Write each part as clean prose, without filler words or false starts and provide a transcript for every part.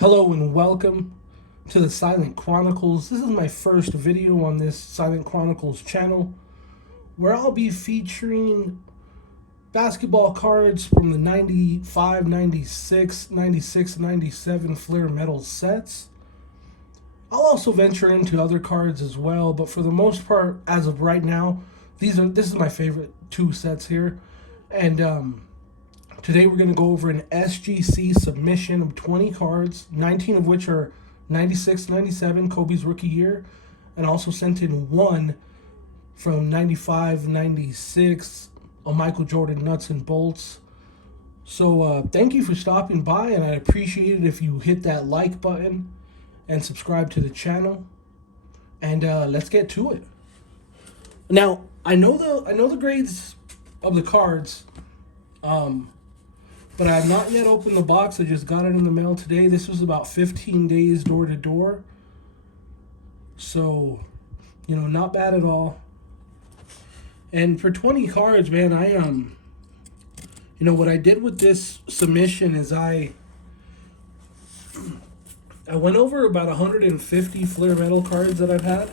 Hello and welcome to the Silent Chronicles. This is my first video on this Silent Chronicles channel where I'll be featuring basketball cards from the 95, 96, 96, 97 Flair Metal sets. I'll also venture into other cards as well, but for the most part, as of right now, this is my favorite two sets here. And today we're going to go over an SGC submission of 20 cards, 19 of which are 96, 97, Kobe's rookie year, and also sent in one from 95, 96, a Michael Jordan nuts and bolts. So thank you for stopping by, and I'd appreciate it if you hit that like button and subscribe to the channel. And let's get to it. Now, I know the grades of the cards. But I have not yet opened the box. I just got it in the mail today. This was about 15 days door to door. So, not bad at all. And for 20 cards, man, what I did with this submission is I went over about 150 Flair Metal cards that I've had.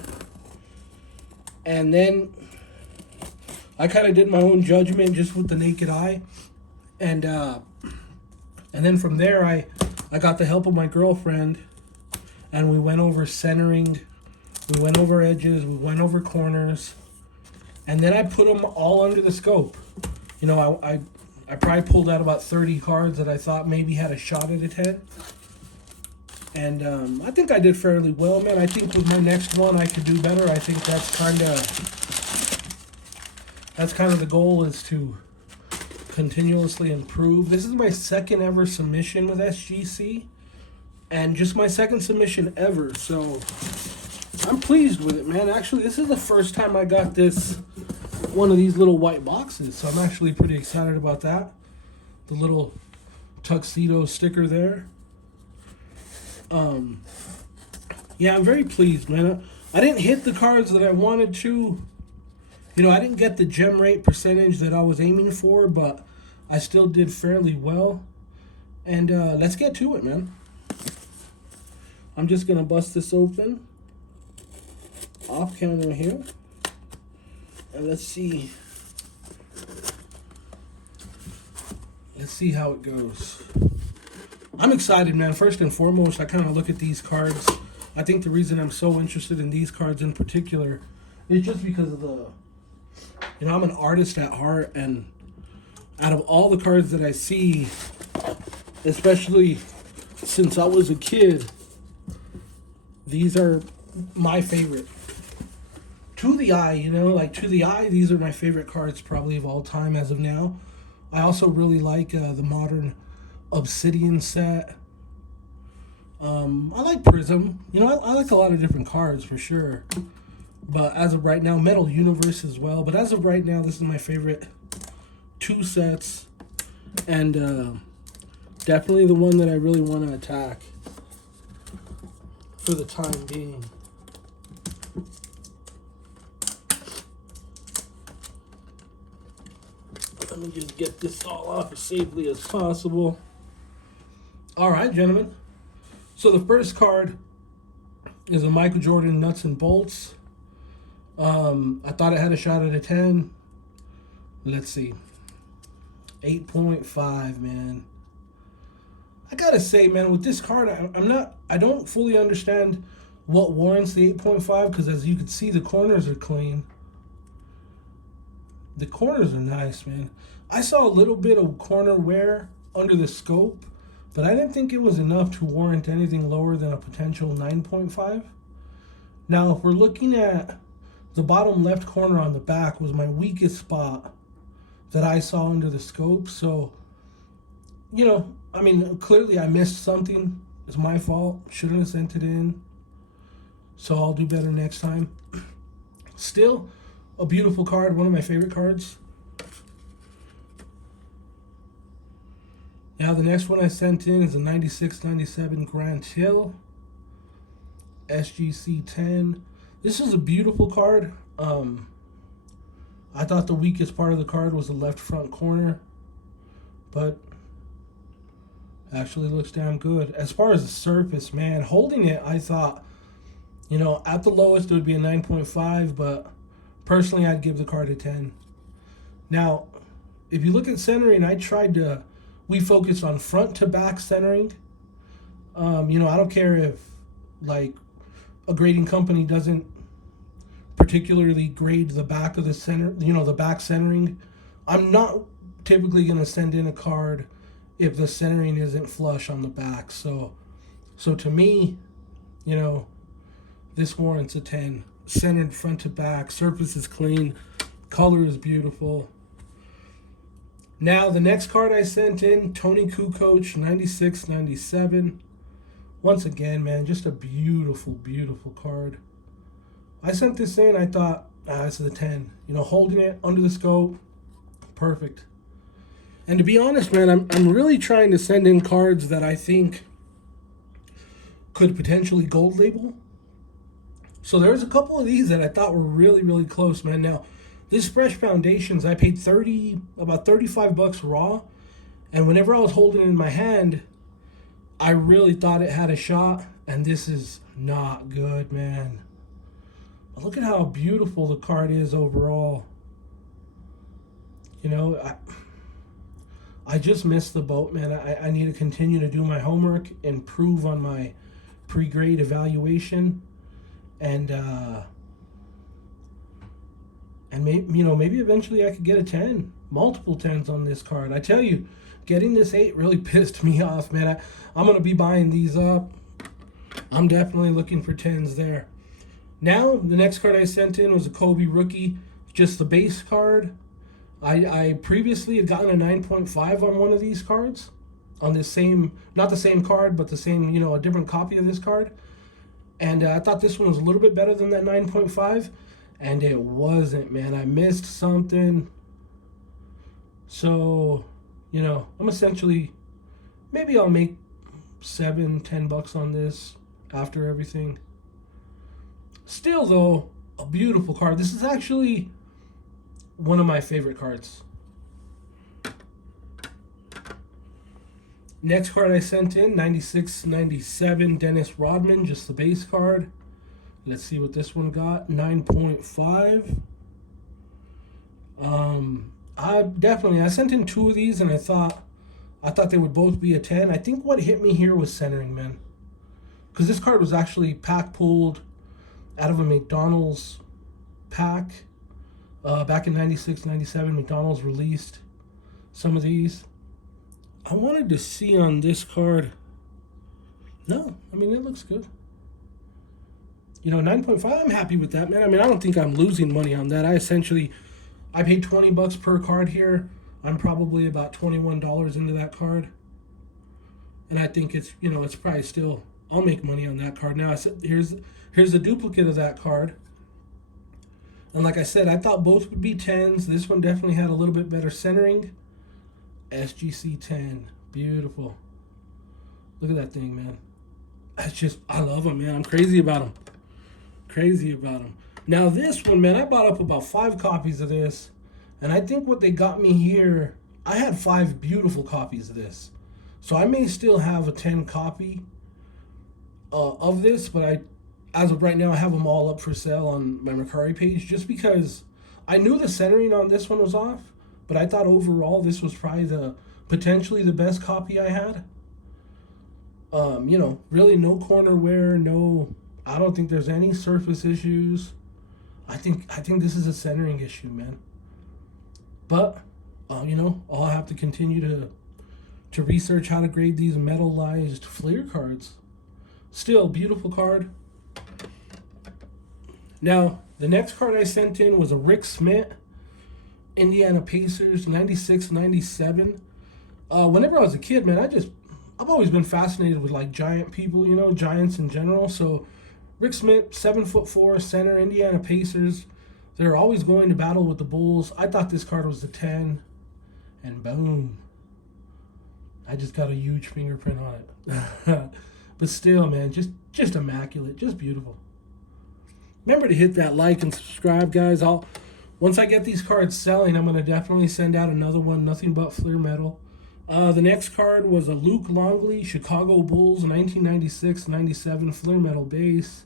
And then I kind of did my own judgment just with the naked eye. And then from there, I got the help of my girlfriend, and we went over centering, we went over edges, we went over corners, and then I put them all under the scope. I probably pulled out about 30 cards that I thought maybe had a shot at a 10. And I think I did fairly well, man. I think with my next one, I could do better. I think that's kind of the goal, is to continuously improve. This is my second ever submission with SGC, and just my second submission ever, so I'm pleased with it, man. Actually, this is the first time I got one of these little white boxes, so I'm actually pretty excited about that. The little tuxedo sticker there. Yeah, I'm very pleased, man. I didn't hit the cards that I wanted to. I didn't get the gem rate percentage that I was aiming for, but I still did fairly well. And let's get to it, man. I'm just going to bust this open off camera here. And let's see. Let's see how it goes. I'm excited, man. First and foremost, I kind of look at these cards. I think the reason I'm so interested in these cards in particular is just because of I'm an artist at heart, and out of all the cards that I see, especially since I was a kid, these are my favorite. To the eye, to the eye, these are my favorite cards probably of all time as of now. I also really like the modern Obsidian set. I like Prism. I like a lot of different cards for sure. But as of right now, Metal Universe as well. But as of right now, this is my favorite two sets. And definitely the one that I really want to attack for the time being. Let me just get this all off as safely as possible. All right, gentlemen. So the first card is a Michael Jordan nuts and bolts. I thought it had a shot at a 10. Let's see. 8.5, man. I gotta say, man, with this card, I don't fully understand what warrants the 8.5, because as you can see, the corners are clean. The corners are nice, man. I saw a little bit of corner wear under the scope, but I didn't think it was enough to warrant anything lower than a potential 9.5. Now, if we're looking at the bottom left corner on the back, was my weakest spot that I saw under the scope. So, clearly I missed something. It's my fault. Shouldn't have sent it in. So I'll do better next time. Still, a beautiful card. One of my favorite cards. Now, the next one I sent in is a 96-97 Grant Hill. SGC 10. This is a beautiful card. I thought the weakest part of the card was the left front corner, but Actually looks damn good. As far as the surface, man, holding it, I thought, at the lowest it would be a 9.5, but personally I'd give the card a 10. Now, if you look at centering, we focused on front to back centering. I don't care if, like, a grading company doesn't particularly grade the back of the center, the back centering. I'm not typically going to send in a card if the centering isn't flush on the back. So to me, this warrants a 10. Centered front to back, surface is clean, color is beautiful. Now, the next card I sent in, Tony Kukoc, 96-97. Once again, man, just a beautiful, beautiful card. I sent this in, I thought, this is a 10. Holding it under the scope, perfect. And to be honest, man, I'm really trying to send in cards that I think could potentially gold label. So there's a couple of these that I thought were really, really close, man. Now, this Fresh Foundations, I paid about $35 raw. And whenever I was holding it in my hand, I really thought it had a shot. And this is not good, man. But look at how beautiful the card is overall. I just missed the boat, man. I need to continue to do my homework, improve on my pre-grade evaluation, and maybe eventually I could get a 10, multiple 10s on this card. I tell you, getting this 8 really pissed me off, man. I'm gonna be buying these up. I'm definitely looking for 10s there. Now, the next card I sent in was a Kobe rookie, just the base card. I previously had gotten a 9.5 on one of these cards, on this same, not the same card, but the same, a different copy of this card. And I thought this one was a little bit better than that 9.5, and it wasn't, man. I missed something. So, I'm essentially, maybe I'll make $7-10 on this after everything. Still, though, a beautiful card. This is actually one of my favorite cards. Next card I sent in, 96-97, Dennis Rodman, just the base card. Let's see what this one got, 9.5. I sent in 2 of these, and I thought they would both be a 10. I think what hit me here was centering, man. Because this card was actually pack pulled out of a McDonald's pack. Back in 96-97, McDonald's released some of these. I wanted to see on this card. No, it looks good. 9.5, I'm happy with that, man. I don't think I'm losing money on that. I paid $20 per card here. I'm probably about $21 into that card. And I think it's, it's probably still, I'll make money on that card. Now, I said, here's a duplicate of that card. And like I said, I thought both would be 10s. This one definitely had a little bit better centering. SGC 10. Beautiful. Look at that thing, man. I love them, man. I'm crazy about them. Now this one, man, I bought up about 5 copies of this. And I think what they got me here, I had 5 beautiful copies of this. So I may still have a 10 copy of this, but as of right now, I have them all up for sale on my Mercari page just because I knew the centering on this one was off, but I thought overall this was probably potentially the best copy I had. Really no corner wear, I don't think there's any surface issues. I think this is a centering issue, man. But, I'll have to continue to research how to grade these metallized Fleer cards. Still, beautiful card. Now, the next card I sent in was a Rick Smith, Indiana Pacers, 96-97. Whenever I was a kid, man, I've always been fascinated with, like, giant people, giants in general. So, Rick Smith, 7'4", center, Indiana Pacers. They're always going to battle with the Bulls. I thought this card was the 10, and boom. I just got a huge fingerprint on it. But still, man, just immaculate, just beautiful. Remember to hit that like and subscribe, guys. Once I get these cards selling, I'm going to definitely send out another one, nothing but Fleer metal. The next card was a Luke Longley, Chicago Bulls, 1996-97 Flair Metal base.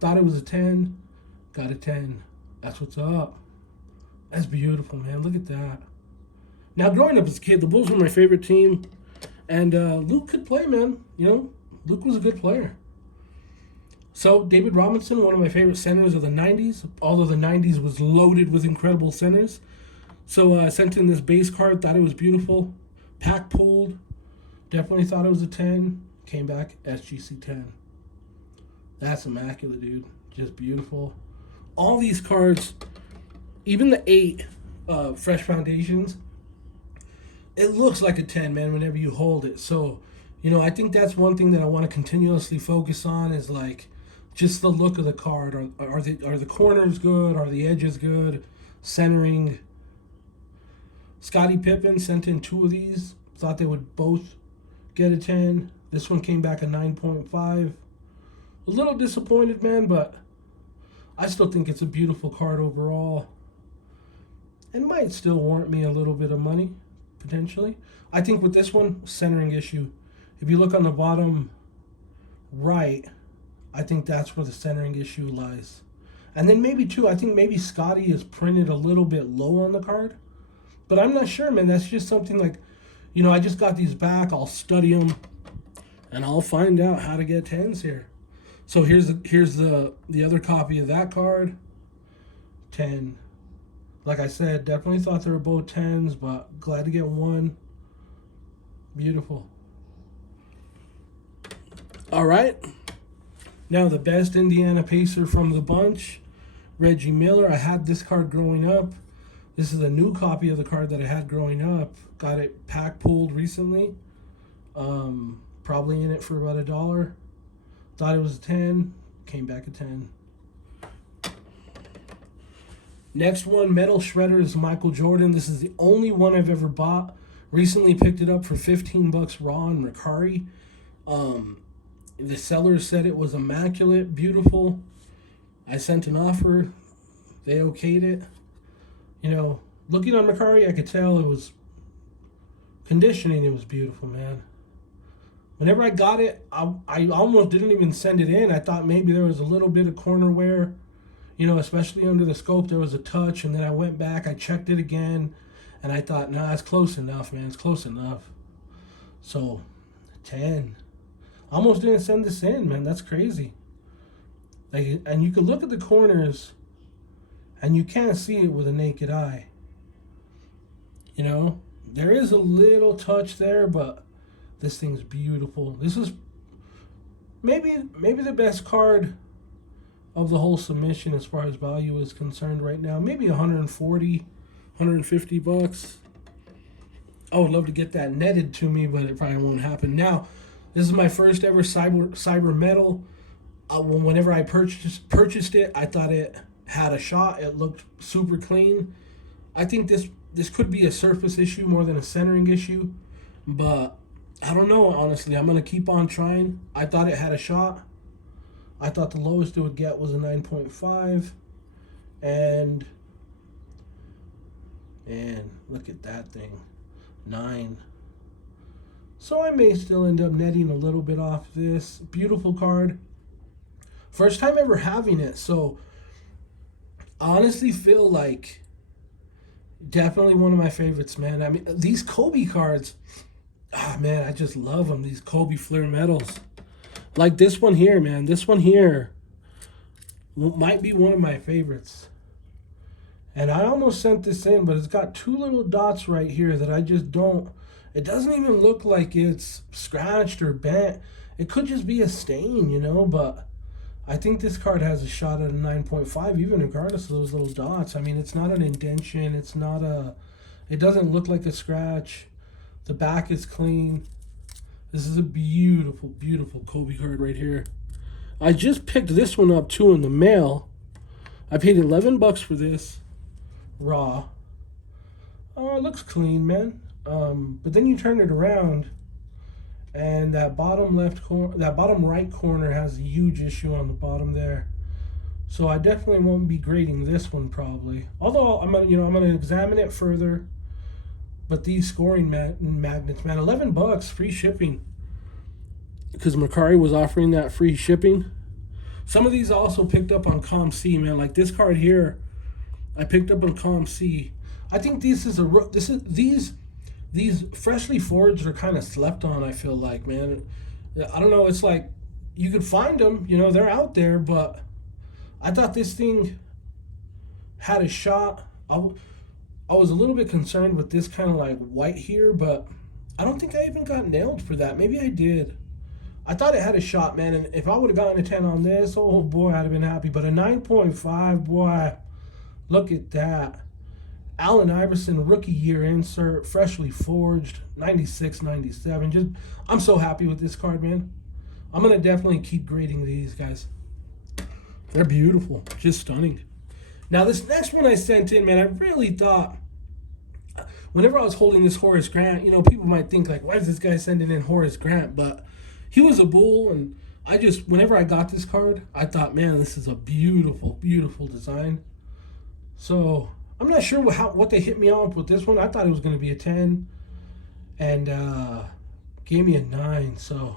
Thought it was a 10. Got a 10. That's what's up. That's beautiful, man. Look at that. Now, growing up as a kid, the Bulls were my favorite team. And Luke could play, man. You know, Luke was a good player. So, David Robinson, one of my favorite centers of the 90s. Although the 90s was loaded with incredible centers. So, I sent in this base card. Thought it was beautiful. Pack pulled. Definitely thought it was a 10. Came back SGC 10. That's immaculate, dude. Just beautiful. All these cards, even the 8 Fresh Foundations, it looks like a 10, man, whenever you hold it. So, you know, I think that's one thing that I want to continuously focus on is, like, just the look of the card. Are the corners good? Are the edges good? Centering. Scottie Pippen sent in 2 of these. Thought they would both get a 10. This one came back a 9.5. A little disappointed, man, but I still think it's a beautiful card overall. And might still warrant me a little bit of money, potentially. I think with this one, centering issue. If you look on the bottom right, I think that's where the centering issue lies. And then maybe, too, I think maybe Scotty is printed a little bit low on the card. But I'm not sure, man. That's just something like, you know, I just got these back. I'll study them, and I'll find out how to get 10s here. So here's the other copy of that card. 10. Like I said, definitely thought they were both 10s, but glad to get one. Beautiful. All right. Now the best Indiana Pacer from the bunch, Reggie Miller. I had this card growing up. This is a new copy of the card that I had growing up. Got it pack pulled recently. Probably in it for about $1. Thought it was a 10. Came back a 10. Next one, Metal Shredders, Michael Jordan. This is the only one I've ever bought. Recently picked it up for $15 raw in Mercari. The seller said it was immaculate, beautiful. I sent an offer. They okayed it. You know, looking on Mercari, I could tell it was conditioning. It was beautiful, man. Whenever I got it, I almost didn't even send it in. I thought maybe there was a little bit of corner wear, you know, especially under the scope. There was a touch, and then I went back, I checked it again, and I thought, nah, it's close enough, man. It's close enough. So, 10. Almost didn't send this in, man. That's crazy. Like, and you could look at the corners, and you can't see it with a naked eye. You know, there is a little touch there, but this thing's beautiful. This is maybe the best card of the whole submission as far as value is concerned right now. Maybe 140, 150 bucks. I would love to get that netted to me, but it probably won't happen. Now, this is my first ever cyber metal. Whenever I purchased it, I thought it had a shot. It looked super clean. I think this could be a surface issue more than a centering issue, but I don't know, honestly. I'm going to keep on trying. I thought it had a shot. I thought the lowest it would get was a 9.5. And, man, look at that thing. 9. So I may still end up netting a little bit off this. Beautiful card. First time ever having it. So I honestly feel like definitely one of my favorites, man. I mean, these Kobe cards, man, I just love them. These Kobe Flair medals. Like this one here, man. This one here might be one of my favorites. And I almost sent this in, but it's got 2 little dots right here that I just don't. It doesn't even look like it's scratched or bent. It could just be a stain, you know, but I think this card has a shot at a 9.5, even regardless of those little dots. I mean, it's not an indentation. It's not it doesn't look like a scratch. The back is clean. This is a beautiful, beautiful Kobe card right here. I just picked this one up, too, in the mail. I paid $11 for this. Raw. Oh, it looks clean, man. But then you turn it around, and that bottom right corner has a huge issue on the bottom there. So I definitely won't be grading this one probably. Although I'm gonna examine it further. But these scoring magnets, man, $11, free shipping. Because Mercari was offering that free shipping. Some of these I also picked up on ComC, man. Like this card here, I picked up on ComC. I think these freshly forged are kind of slept on. I feel like, man. I don't know. It's like you could find them, you know, they're out there, but I thought this thing had a shot. I was a little bit concerned with this kind of like white here, but I don't think I even got nailed for that. Maybe I did. I thought it had a shot, man, and if I would have gotten a 10 on this, oh boy, I'd have been happy. But a 9.5, boy, look at that. Allen Iverson, rookie year insert, freshly forged, 96, 97. Just, I'm so happy with this card, man. I'm going to definitely keep grading these, guys. They're beautiful, just stunning. Now, this next one I sent in, man, I really thought, whenever I was holding this Horace Grant, you know, people might think, like, why is this guy sending in Horace Grant? But he was a Bull, and whenever I got this card, I thought, man, this is a beautiful, beautiful design. So I'm not sure what they hit me on with this one. I thought it was going to be a 10, and gave me a 9. So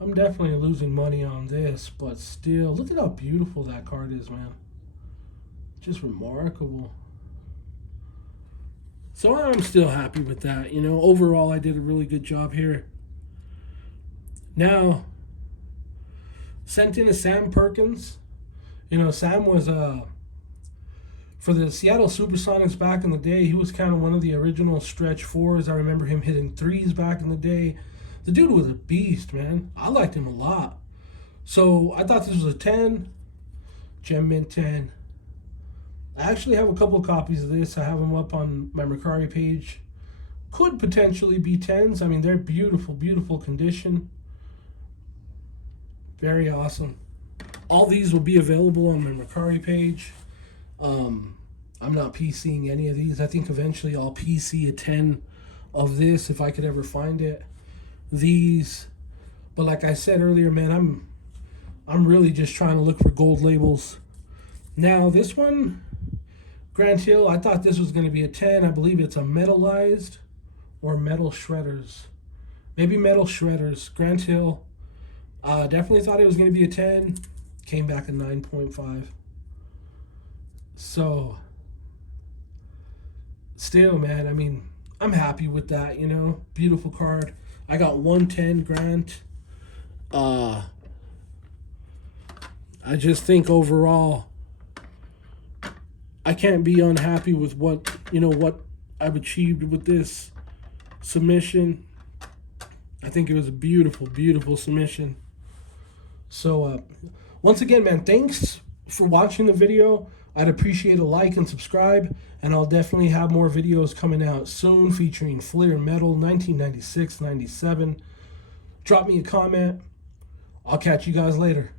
I'm definitely losing money on this, but still, look at how beautiful that card is, man. Just remarkable. So I'm still happy with that. You know, overall, I did a really good job here. Now, sent in a Sam Perkins. You know, Sam was for the Seattle Supersonics back in the day. He was kind of one of the original stretch fours. I remember him hitting threes back in the day. The dude was a beast, man. I liked him a lot. So I thought this was a 10. Gem Mint 10. I actually have a couple of copies of this. I have them up on my Mercari page. Could potentially be 10s. I mean, they're beautiful, beautiful condition. Very awesome. All these will be available on my Mercari page. I'm not PCing any of these. I think eventually I'll PC a 10 of this if I could ever find it. These, but like I said earlier, man, I'm really just trying to look for gold labels. Now this one, Grant Hill, I thought this was going to be a 10. I believe it's a metallized or metal shredders. Maybe metal shredders. Grant Hill. Definitely thought it was going to be a 10. Came back a 9.5. So, still, man, I mean, I'm happy with that, you know. Beautiful card. I got 110 Grant. I just think overall, I can't be unhappy with what I've achieved with this submission. I think it was a beautiful, beautiful submission. So, once again, man, thanks for watching the video. I'd appreciate a like and subscribe, and I'll definitely have more videos coming out soon featuring Flair Metal 1996-97. Drop me a comment. I'll catch you guys later.